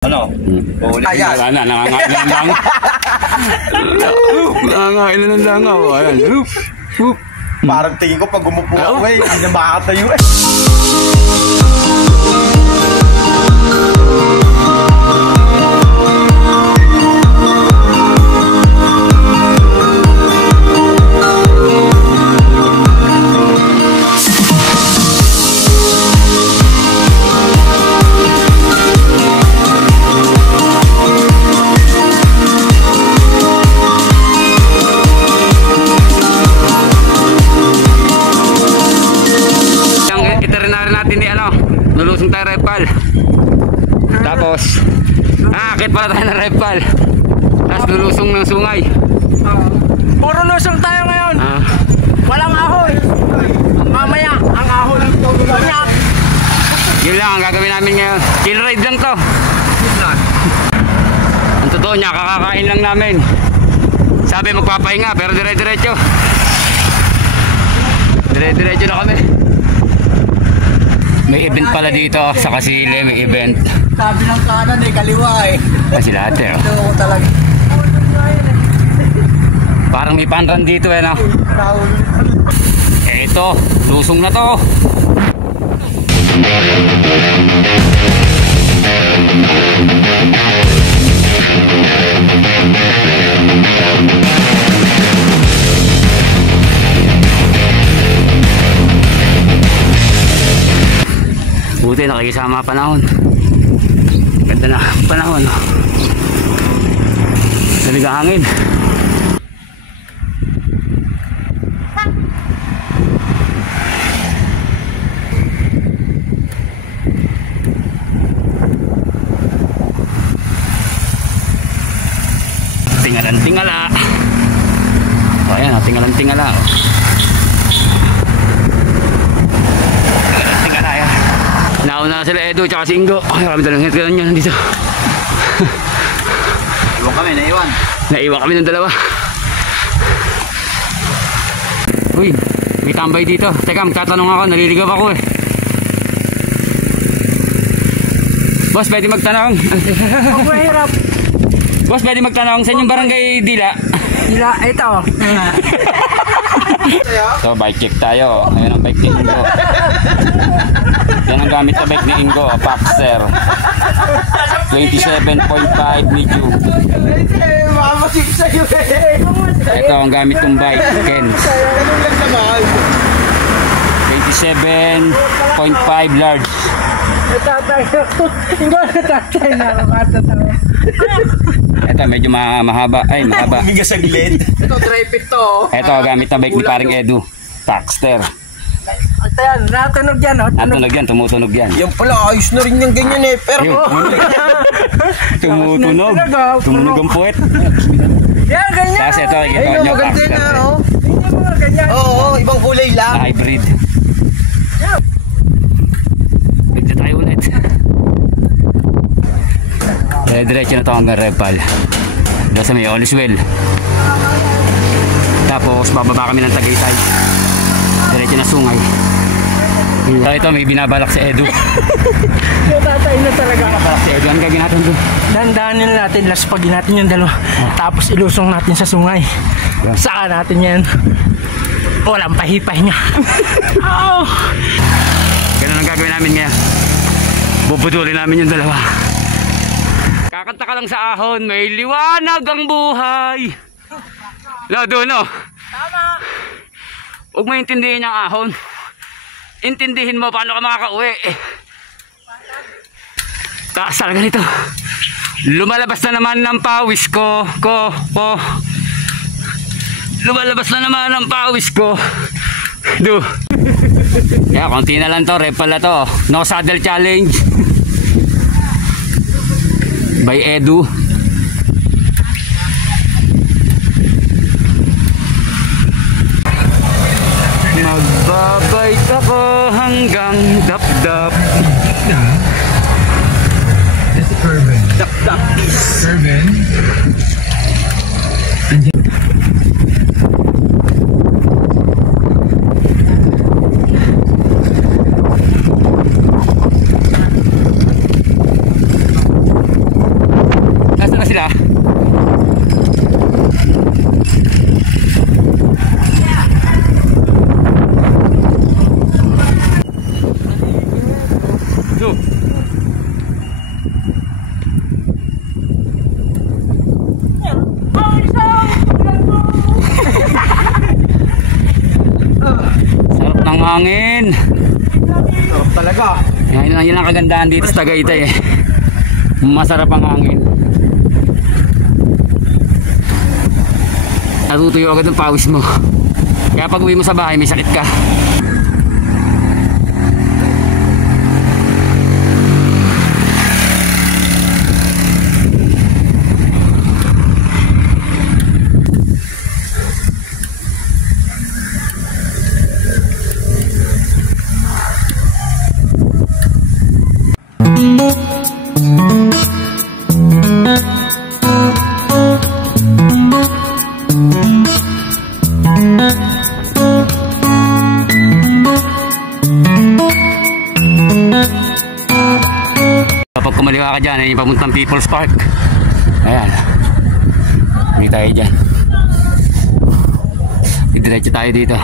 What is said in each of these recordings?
Ano? Ayan. Wala na, nangangailan lang. Nangangailan ng langaw. Ayan. Parang tingin ko pag umupo ako hindi na makakatayo Lulusong tayo repal. Tapos akit pala tayo ng repal. Tapos lulusong ng sungay. Puro lusong tayo ngayon. Walang ahon. Mamaya ang ahon. Yun lang ang gagawin namin ngayon. Chill ride lang to. Ang totoo niya, kakakain lang namin. Sabi magpapahinga pero dire-diretso. Dire-diretso na kami. May event pala dito sa Kasile, may event. Sabi ng kanan kaliwa Kasi lahat Ito talaga. Parang may panran dito no? Ito, lusong na to. Buti nakikisama panahon. Ganda na panahon. Naligahangin. Tingalan-tingala. O ayan, tingalan-tingala. Tingalan-tingala yan. Nauna na sila Edo tsaka si Ingo. Ay, kami dalang hit-galan nyo nandito. Iwan kami, naiwan. Naiwan kami ng dalawa. Uy, may tambay dito. Teka, magtatanong ako, naliligaw ako Boss, pwede magtanong? Huwag mahirap. Boss, pwede magtanong sa inyong barangay Dila? Dila, ito. So, bike check tayo. Ayan ang bike ni Ingo. Yan ang gamit sa bike ni Ingo, Paxer 27.5 medium. Mamamasip sa'yo Ito ang gamit kong bike, Kenz 27.5 large. Natatay ako. Hindi ko natatay na nakakatawa. Ito medyo mahaba. Ay, mahaba. Hindi ka saglit. Ito, tripit to. Ito gamit na bike ni paring Edu, Paxter. Ito yan, natunog yan. Natunog yan, tumutunog yan. Yan pala, ayos na rin yung ganyan pero Tumutunog. Tumunog ang puwet. Yan, ganyan. Tapos ito, ito nyo, Paxter. Oo, ibang kulay lang. Hybrid. Bigla tayo ulit. Diretso na ito hanggang Repal. Doon sa may Oliswell. Tapos bababa kami ng Tagaytay. Diretso na Sungay. So ito may binabalak si Edu. Natatay na talaga. Binabalak si Edu. Ano gagawin natin doon? Dandanin natin, laspagin natin yung dalawa. Tapos ilusong natin sa Sungay. Saka natin yan. Walang pahipahinga. Oh! Ganun ang gagawin namin ngayon. Bubudulin namin yung dalawa. Kakanta ka lang sa ahon, may liwanag ang buhay. Lodo, no? Tama. Huwag mo intindihin yung ahon. Intindihin mo paano ka makakauwi. Taas talaga nito. Lumalabas na naman ng pawis ko. Lumalabas na naman ang pawis ko. Yeah, konti na lang to. Rep pala to. No saddle challenge. By Edu. Magbabike ako hanggang dap-dap. Dap-dap is. Urban. Yan ang kagandahan dito sa Tagaytay eh. Masarap ang hangin. Natutuyo agad ang pawis mo. Kaya pag uwi mo sa bahay may sakit ka. Kapag kumaliwa ka dyan, ay pamuntang People's Park. Ayan. Hindi tayo dyan. Didiretso tayo dito.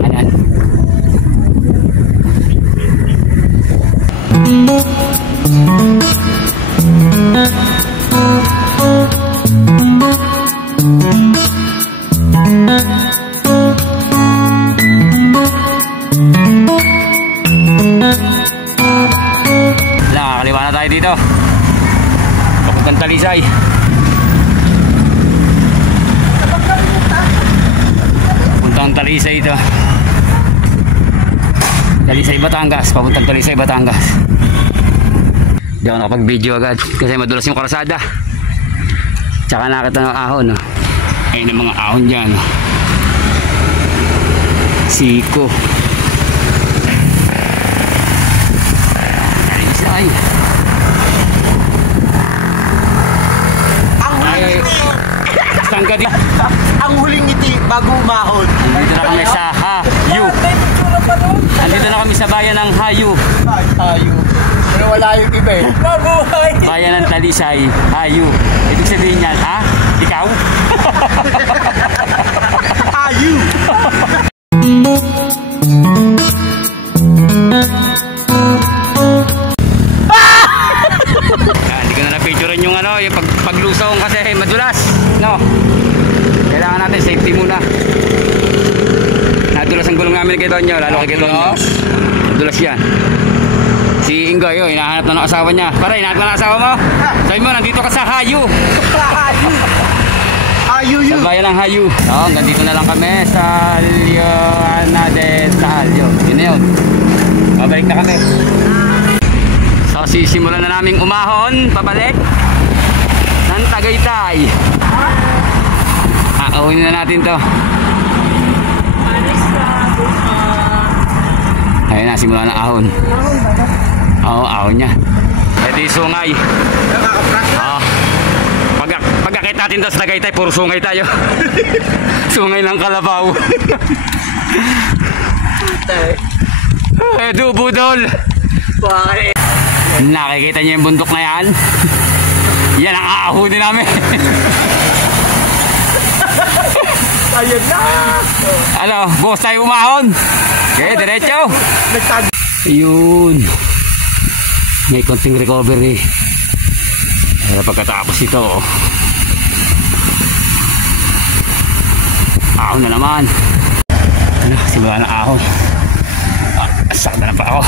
Ayan. Kaliwa na tayo dito. Papuntang Talisay. Papuntang Talisay ito. Talisay Batangas. Papuntang Talisay Batangas. Hindi ako nakapag-video agad kasi madulas yung karasada. Tsaka nakita ng ahon. Ayun ang mga ahon dyan. Siko. Talisay. Ang huling ngiti bago umahon. Andito na kami sa Hayu. Andito na kami sa bayan ng Hayu. Hayu. Pero wala yung iba eh. Mabuhay! Bayan ng Talisay, Hayu. Ibig sabihin niyan, ha? Ikaw? Hayu! Hindi ko na na-picturean yung ano, yung paglusong kasi madulas, no? Kailangan natin safety muna. Nadulas ang gulong namin kay Tonyo, lalo kay Tonyo. Madulas yan. Si Ingo, yun, hinahanap na ng asawa niya. Para, hinahanap na ng asawa mo? Sabi mo, nandito ka sa Hayu. Hayu! Hayu Sa bayan ng Hayu. No, nandito na lang kami sa Liana de Salio. Yun na yun. Babalik na kami. So, sisimulan na naming umahon, pabalik ng Tagaytay. Aawin na natin to. Ayun na, simula na ahon. Oo, ahon niya. Ito yung sungay. Pagkakit natin to sa Tagaytay, puro sungay tayo. Sungay ng kalabaw. Budol. Nakikita niyo yung bundok na yan? Yan ang aahunin namin. Ayun na! Ano, bukas tayo umahon. Okay, diretso. Yun. May konting recovery. Pero pagkatapos ito, ahon na naman. Ano, simula na ahon. Sakit na pa ako.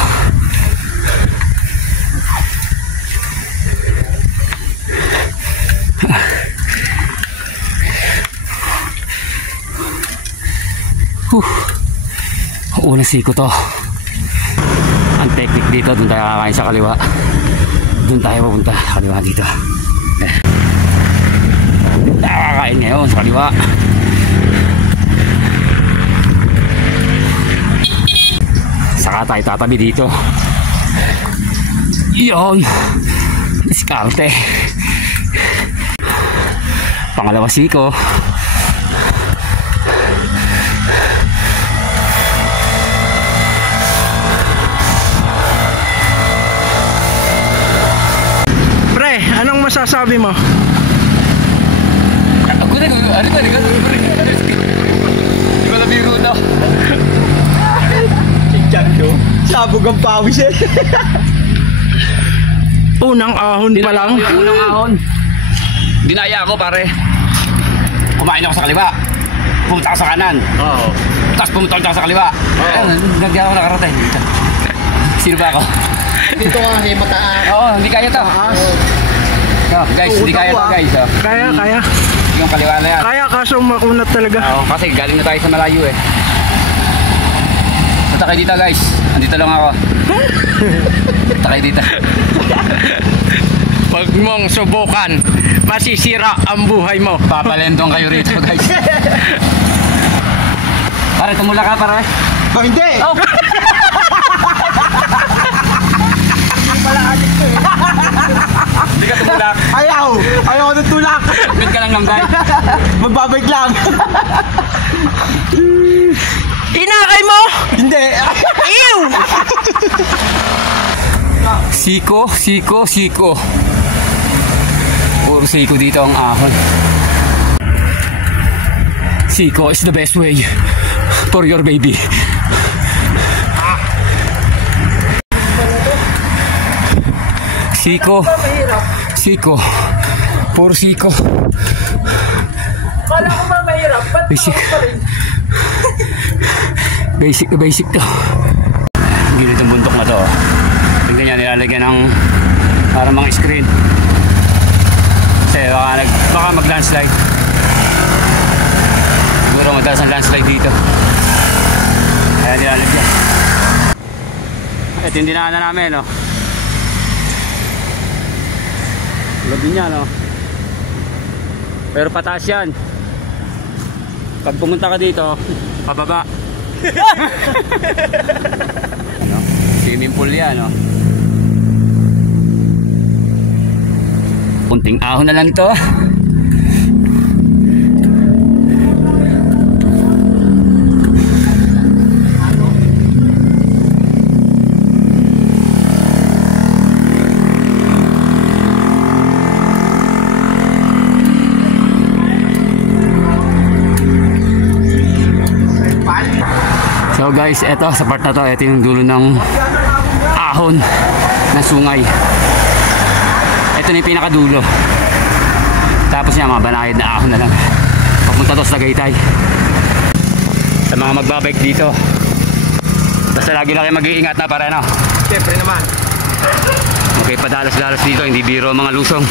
Unang siko to. Ang technique dito, doon tayo kakain sa kaliwa. Doon tayo pupunta sa kaliwa dito. Nakakain ngayon sa kaliwa. Saka tayo tatabi dito. Yun. Diskarte. Pangalawa siko. Anong masasabi mo? Ako na, ano ba? Di ba nabiro na? Tingnan nyo. Sabog ang pawis eh. Unang ahon pa lang. Unang ahon. Dinaya ako pare. Kumain ako sa kaliwa. Pumunta ako sa kanan. Oo. Tapos pumunta ako sa kaliwa. Oo. Nagdiyan ako nakarating. Sino ba ako? Dito kasi mataas. Oo, hindi kaya to. No, guys, hindi kaya to guys. Oh. Kaya. Yung kaliwa na yan. Kaya kaso makunat talaga. Oo, kasi galing na tayo sa malayo eh. Punta kayo dito guys. Andito lang ako. Punta kayo dito. Pag mong subukan, masisira ang buhay mo. Papalentong kayo rito guys. Pare, tumula ka pare. Oh, hindi! Oh. Hindi ka tumulak. Ayaw ko ng tulak. Bit ka lang ng guys. Magbabalik lang. Inakay mo! Hindi. Ew! Siko. Puro siko dito ang ahon. Siko is the best way for your baby. Siko. Puro siko. Kala ko ba mahirap? Ba't Basic. pa rin? Basic to. Gilid ang bundok na to. Tingnan niya, nilalagyan ng para mga screen. Kasi baka mag-landslide. Siguro madalas ang landslide dito. Kaya nilalagyan. Ito yung dinaanan namin, no? Tulad din yan, no? Pero pataas yan. Pag pumunta ka dito, pababa. Ano? Swimming pool yan, no? Kunting ahon na lang to. So guys, eto sa part na to, eto yung dulo ng ahon na sungay. Ito na yung pinakadulo. Tapos niya mga banayad na ahon na lang. Papunta to sa Tagaytay. Sa mga magbabike dito, basta lagi lang kayo mag-iingat na para ano. Siyempre naman. Okay, padalas-dalas dito, hindi biro mga lusong.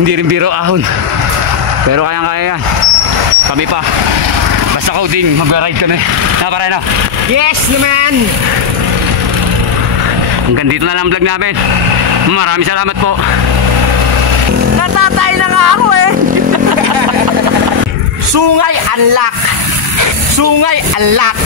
Hindi rin biro ahon. Pero kayang-kaya yan. Kami pa. Basta coding, mag-ride kami. Na para ano? Yes naman! Hanggang dito na lang vlog namin. Maraming salamat po. Natatay na nga ako eh! Sungay unlock! Sungay unlock!